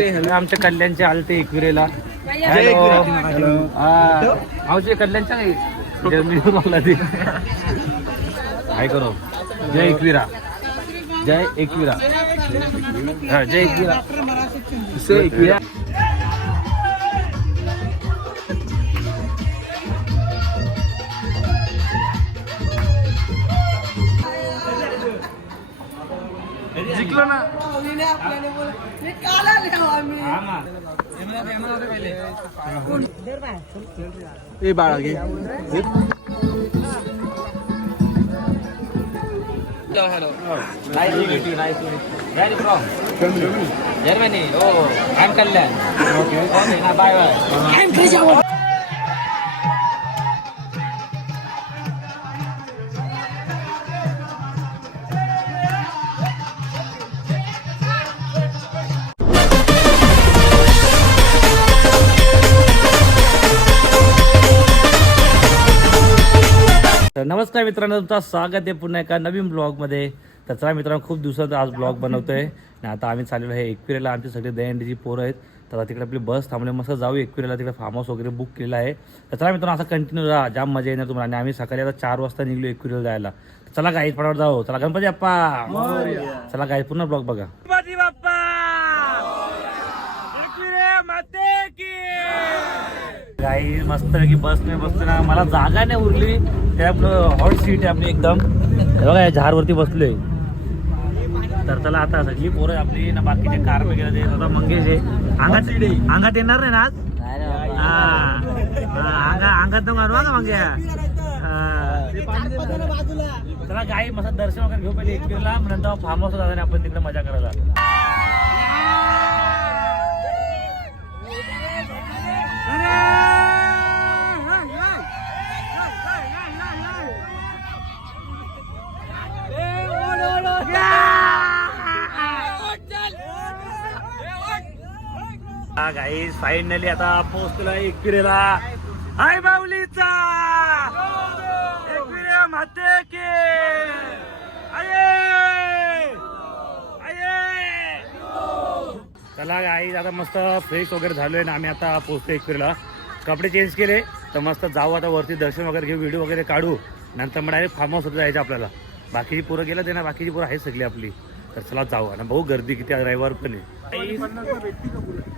आमच्या कल्याणचे आलते एकविरेला. हॅलो हा. आमचे कल्याणच्या नाही. जर्मनी मला ते काय करू? जय एकविरा. जय एकविरा. हा जय एकविरा. जय एकविरा. ए बाळा घे Nice to meet you, nice to meet you. Where are you from? Germany. Oh, I'm Kalyan. Okay. Okay, now bye bye. तर नमस्कार मित्रांनो तुमचं स्वागत आहे पुन्हा एका नवीन ब्लॉगमध्ये. तर चला मित्रांनो खूप दिवसात आज ब्लॉग बनवतोय. आणि आता आम्ही चाललेलो आहे एकविरेला. आमची सगळी दहीहंडीची पोरं आहेत. तर आता तिकडे आपली बस थांबले. मस्त जाऊ एकविरेला. तिकडे फार्म हाऊस वगैरे बुक केलेला आहे. तर चला मित्रांनो आता कंटिन्यू राहा. जाम मजा येणार तुम्हाला. आणि आम्ही सकाळी आता चार वाजता निघलो एकविरेला जायला. चला गाईत पडावर जाऊ. चला गणपती बाप्पा! चला गाईत पुन्हा ब्लॉग बघा. गणपती बाप्पा! काही मस्तपैकी बसने बसतो ना मला जागा नाही उरली. ते आपलं हॉट सीट आहे आपली एकदम. बघा या झाडवरती बसलोय. तर चला आता सगळी पोरं आपली ना बाकीचे कार वगैरे ते आता मंगेश आहे. अंगात अंगात येणार नाही ना आज? हा. हा, अंगा अंगात तो मारू का मंग्या हा. चला गाई मस्त दर्शन वगैरे घेऊ पहिले. एकवीरला नंतर फार्म हाऊस आपण तिकडे मजा करायला. हा गाईज फायनली आता पोहोचलो एकविरेला. हाय बावलीचा एकविरे माते के! आये! आये! चला गाईज आता मस्त फ्रेश वगैरे झालोय ना आम्ही आता पोहोचतो एकविरेला. कपडे चेंज केले तर मस्त जाऊ आता वरती दर्शन वगैरे घेऊ व्हिडिओ वगैरे काढू. नंतर मग डायरेक्ट फार्म हाऊस जायचं आपल्याला. बाकीची पोरं गेलं ते ना बाकीची पोरं आहेत सगळी आपली. तर चला जाऊ आणि भाऊ गर्दी किती रविवार पण आहे.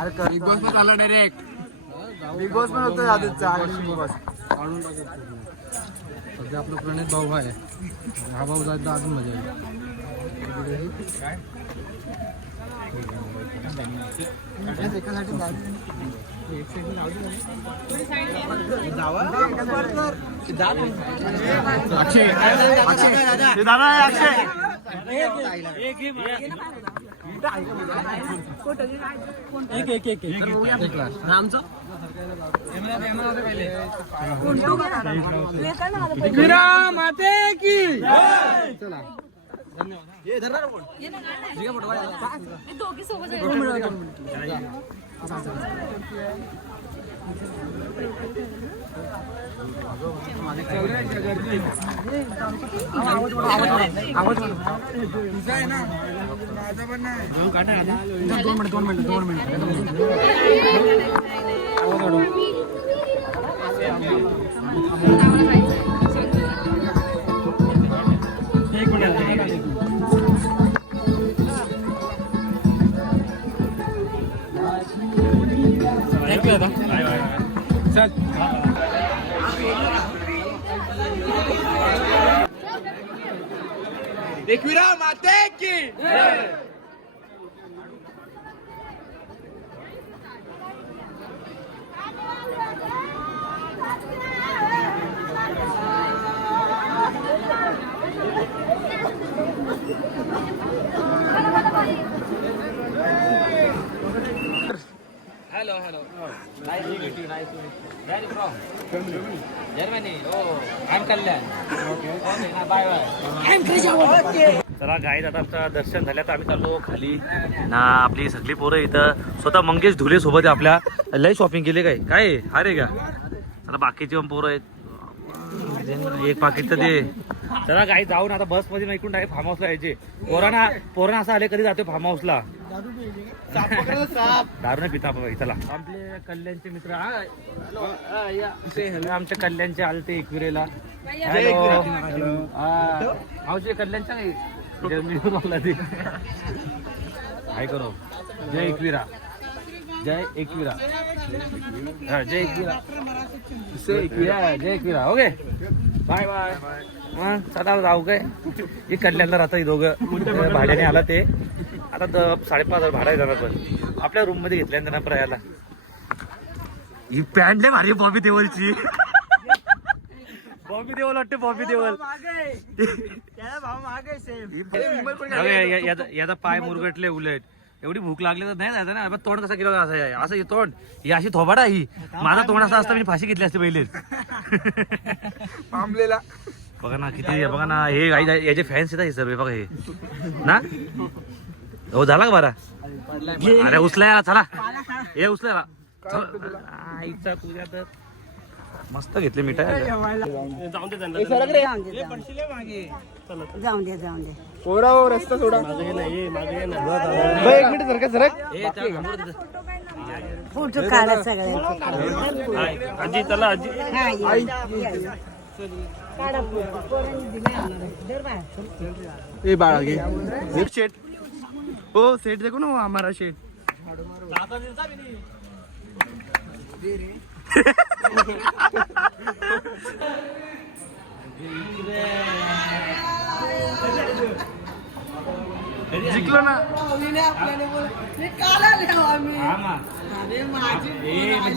अरे बिग बॉस पण आला डायरेक्ट बिग बॉस पण होतो दादूचा बिग बॉस सध्या आपलं प्रणित भाऊ आहे. हा भाऊ जायचं तर अजून मजा येईल दादा अक्षय. एक एक एक एक. आमचं माते की. चला दोघी सोबत दोन मिनिट दोन मिनिट दोन मिनिट एकविरा माते की hello hello nice to meet you nice to meet where from Germany oh I am Kalyan okay bye bye चला गाईत आता आमचं दर्शन झालं तर आम्ही चाललो खाली. ना आपली सगळी पोरं इथं. स्वतः मंगेश धुले सोबत आपल्या. लय शॉपिंग केली काय? काय? आहे? अरे का? आता बाकीची पण पोरं आहेत. एक पाकिट तर दे चला गाई जाऊन आता बसमध्ये इकडून डायरेक्ट फार्म हाऊसला यायचे. पोरांना पोरांना असं आले कधी जातो फार्म हाऊसला दारू नाही पिता आपण चला आपले कल्याणचे मित्र हा, हॅलो, हा, या. आमच्या कल्याणचे आले ते एकविरेला हॅलो. हा, मावशी कल्याणच्या नाही काय करो? जय एकविरा. जय एकविरा. हा जय एकविरा. जय एकविरा जय एकविरा. ओके. Bye bye. मग चला जाऊ काय? हे कल्याणला राहतात दोघं. भाड्याने आला ते. आता द- साडेपाच हजार भाडा जरा पण. आपल्या रूममध्ये घेतल्या त्यांना प्रयाला ही पॅन्ट लय भारी बॉबी देवलची बॉबी देवल वाटते बॉबी देवल याचा पाय मुरगटले उलट. एवढी भूक लागली तर नाही जायचं ना. पण तोंड कसं केलं असं आहे? असं हे तोंड. ही अशी थोबाडा ही. माझा तोंड असं असतं मी फाशी घेतली असते पहिले. पांबलेला बघा ना किती आहे, बघा ना हे याचे फॅन्स येतात हे सर्व बघा हे. ना? हो झाला का बरा? अरे उचलाय चला. हे उचलायला चल. आईचा तुझ्या तर. मस्त घेतले मिठाई. जाऊन दे जाऊन दे जाऊन दे. पोरा हो रस्ता सोडा. एक मिनिट सरका सरक. हे त्याला थांबवू दे तिथं. फोटो काढा सगळ्यांचे. हाय. आजी चला आजी. हा. ए बाळा घे. शेट हो सेट देखो ना वो हमारा शेट जिंकलो ना. हा मा. ए, मग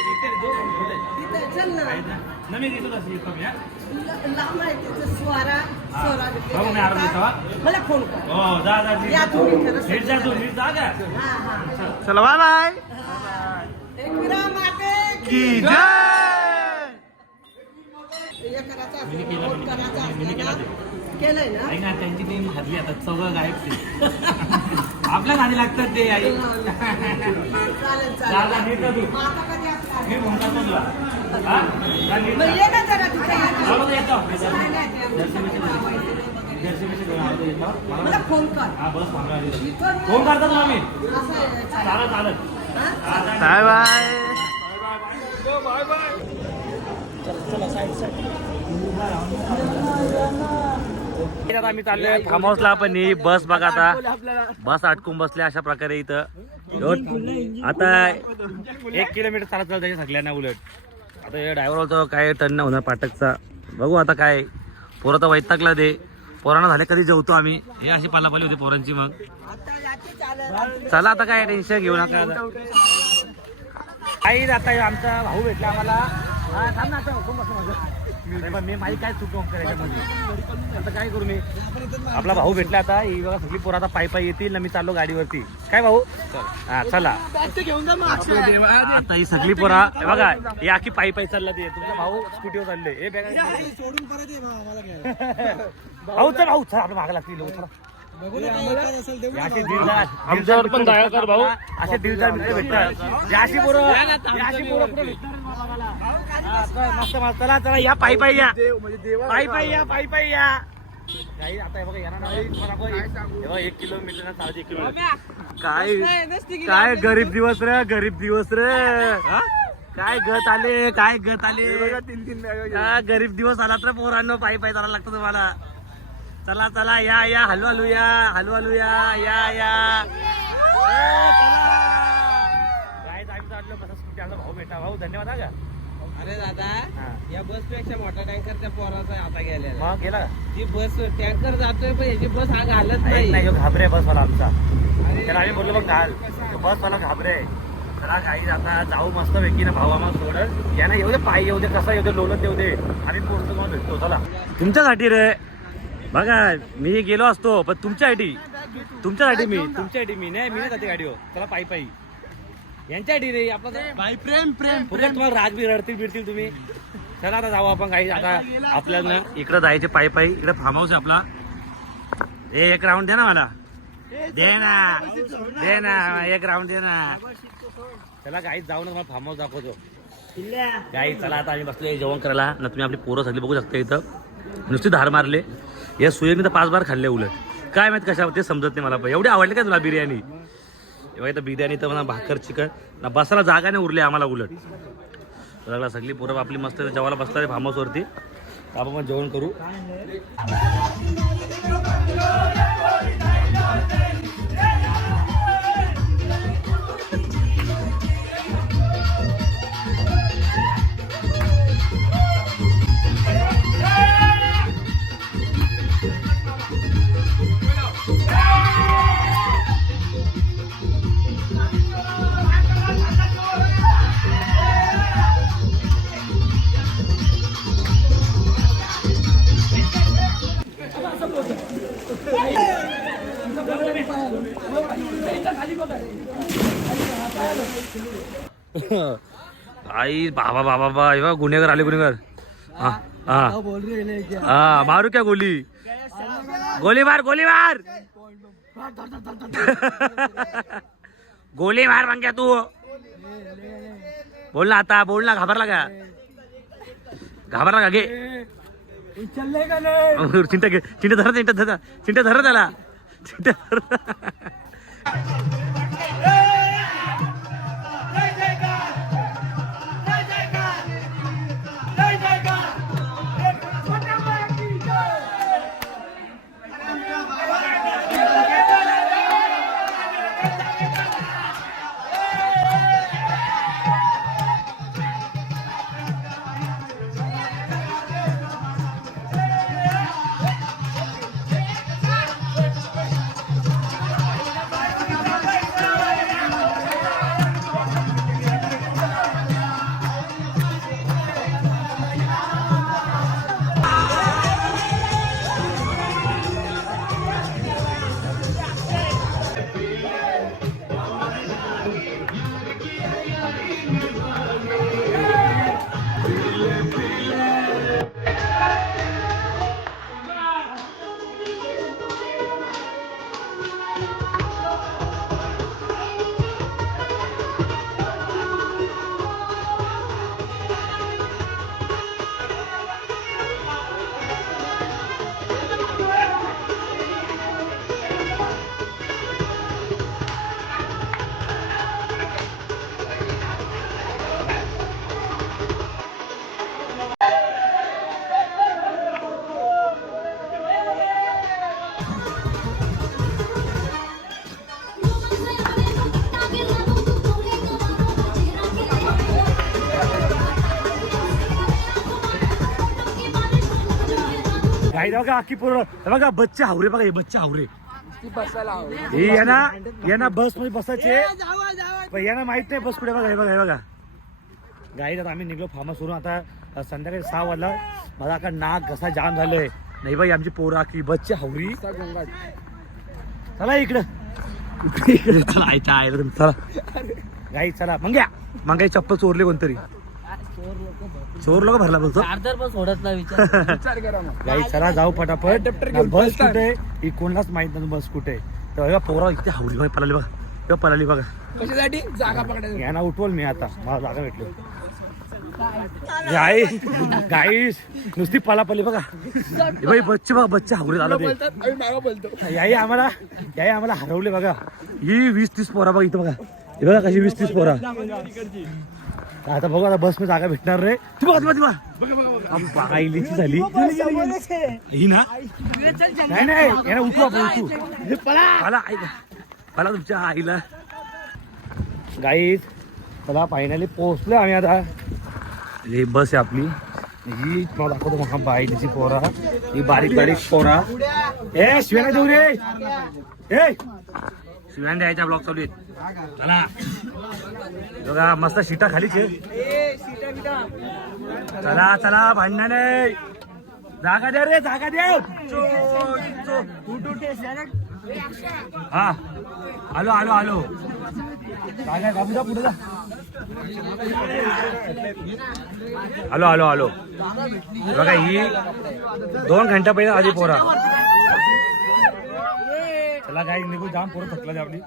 तिथे चल ना. हा? लांब आहे तिथे स्वारा हा. स्वरा हा? मला फोन कर. हो जा जा नीट या जा. तुम्ही खरं हा हा. चला बाय एक विराम माते की जय! हे करायचं करायचं असलं केलंय ना? त्यांची टीम हरली आता चौघं गायब ते. आपल्या गाडी लागतात ते आई. चालेल चालेल. कधी हा? फोन हा? करता तुला मी. चालत चालत? हा, जा. Bye bye. आम्ही चाललोय. फार्म हाऊसला पण ही बस बघा आता. बस अटकून बसले अशा प्रकारे इथं. आता एक किलोमीटर चालत चालत त्याच्या सगळ्यांना उलट. आता हे ड्रायव्हर होतो काय टर्न नाही होणार पाटकचा बघू आता काय. पोरं तर वैतागला दे पोरांना झाले कधी जेवतो आम्ही. हे अशी पालापाली होती पोरांची मग. चला आता काय टेन्शन घेऊ नका आता. काही आता आमचा भाऊ भेटला आम्हाला. हा, थांब ना आता, हुकूम बसू माझं. अरे बा, मी माझी काय चूक करायच्या याच्यामध्ये आता काय करू मी? आपला भाऊ भेटला आता ही बघा सगळी पोरं आता पायी पायी येतील ना मी चाललो गाडीवरती. काय भाऊ? हा चला. आता ही सगळी पोरा हे बघा ही आखी पायी पायी चालला ते. तुमचा भाऊ स्कूटीवर चालले हे बघा. भाऊ चल भाऊ चल आपलं मागे लागतील चला आमच्यावर पण दया कर भाऊ. असे दिलदार मित्र भेटतात. याशी पोरं याशी पोरं कुठं मस्त मस्त. चला चला या पायी पायी या. पायी पायी या पायी पायी या. काही आता बघा येणार नाही. मला कोण- बघा, एक किलोमीटर ना चालत एक किलोमीटर काय काय गरीब दिवस रे गरीब दिवस रे? काय गत आले काय गत आले? तीन तीन हा, गरीब दिवस आला तर पोरांनो पायी पायी चालायला लागतं तुम्हाला. चला चला या या हलू हलू या हलू हलू या या या. ए, चला. काय आम्ही चाललो कसं स्कूटी भाऊ भेटला भाऊ धन्यवाद हा का? अरे दादा हा. या बसपेक्षा मोठा टँकर त्या पोराचा आता गेलेला. मग गेला ती बस टँकर जातोय पण याची बस हा घालत नाही नाही. घाबरे बस वाला आमचा. त्याला आम्ही बोललो बघ घाल. बस वाला घाबरे. चला काही आता जाऊ मस्त पैकी ना भावा मग सोडत या ना येऊ दे पायी येऊ दे कसा येऊ दे लोलत येऊ दे. आम्ही पोहोचतो मग भेटतो चला. तुमच्यासाठी रे बघा मी गेलो असतो पण तुमच्यासाठी तुमच्यासाठी मी तुमच्यासाठी मी नाही मी नाही जाते गाडीवर. चला पायी पायी. यांच्यासाठी रे आपलं भाई प्रेम प्रेम फुकट तुम्हाला राजबीर रडतील बिडतील तुम्ही? चला आता जाऊ आपण काही आता आपल्याला इकडं जायचे पायी पायी. इकडे फार्म हाऊस आहे आपला. ए एक राऊंड दे ना मला. दे ना दे ना एक राऊंड दे ना. चला गाईत जाऊ ना मला फार्म हाऊस दाखवतो गाई चला आता आम्ही बसले जेवण करायला. ना तुम्ही आपली पोरं सगळी बघू शकता इथं. नुसती धार मारले. या सुयेने तर पाच बार खाल्ले उलट. काय माहीत कशा ते समजत नाही मला पण. एवढी आवडली का तुला बिर्याणी? एवढी तर बिर्याणी तर म्हणा भाकर चिकन ना बसायला जागा नाही उरली आम्हाला उलट. लागला सगळी पोरं आपली मस्त जेवायला बसतात फार्म हाऊसवरती आपण पण जेवण करू. आई बाबा बाबा बा हे बघ, गुन्हेगार आले गुन्हेगार. हा हा. हा मारू क्या गोली? गोली मार गोली मार. गोली मार मंग्या तू. बोल ना आता बोल ना घाबरला का? घाबरला का घे चिंता घे. चिंता धरा चिंता धरा चिंता धरा त्याला. चिंता धरा काही बघा अख्खी पोरं हे बघा बच्चे हावरे बघा हे बच्चे हावरे. हे यांना यांना बसमध्ये बसायचे. पण यांना माहीत नाही बस कुठे बघा हे बघा हे बघा. गाईत आता आम्ही निघलो फार्म सुरू आता संध्याकाळी सहा वाजला. माझा आता नाक घसा जाम झालंय. नाही बाई आमची पोरं अख्खी बच्चे हावरी. चला इकडं. इकडे चला आयच्या आईला तुम्ही, चला. गाई चला. मंग्या मंगाई चप्पल चोरले कोणतरी. चोर लोक भरला बोलतो? चार्जर पण सोडत नाही विचार गाई चला जाऊ पटापट ना बस कुठे? आहे? ही कोणालाच माहीत नाही बस कुठे. आहे. तर बघा पोरा इथे हावली बघा पळाली बघा. पळाली बघा. कशासाठी? जागा पकडायची यांना उठवल मी आता. मला जागा भेटली. गाई गाई नुसती पलापली बघा. हे बाई बच्चे बघा बच्चे हावरे झालं ते आम्ही मागं बोलतो. याई आम्हाला याई आम्हाला हरवले बघा. ही वीस तीस पोरा बघा इथं बघा. हे बघा कशी वीस तीस पोरा. आता बघू आता बस मी जागा भेटणार रे ती बघा ती बघा बघा. इलीची झाली. ही ना? नाही नाही याला उठू आपण उठू. पळा. ऐका. तुमच्या आईला. गाईत चला फायनली पोहोचलो आम्ही आता. ही बस आहे आपली. ही तुम्हाला दाखवतो मग हा बाईची पोरा. ही बारीक बारीक पोरा. ए शिवाय देऊ रे. ए! शिव्या द्यायच्या ब्लॉक चालू आहेत. चला. बघा मस्त शिटा खालीच आहे चला चला भांडणं नाही जागा द्या रे जागा द्या. हा. आलो आलो आलो. पुढे जा. आलो आलो आलो. बघा ही दोन घंटा पहिले आधी पोरा. चला काही निघू जाम पोरं थकला आपली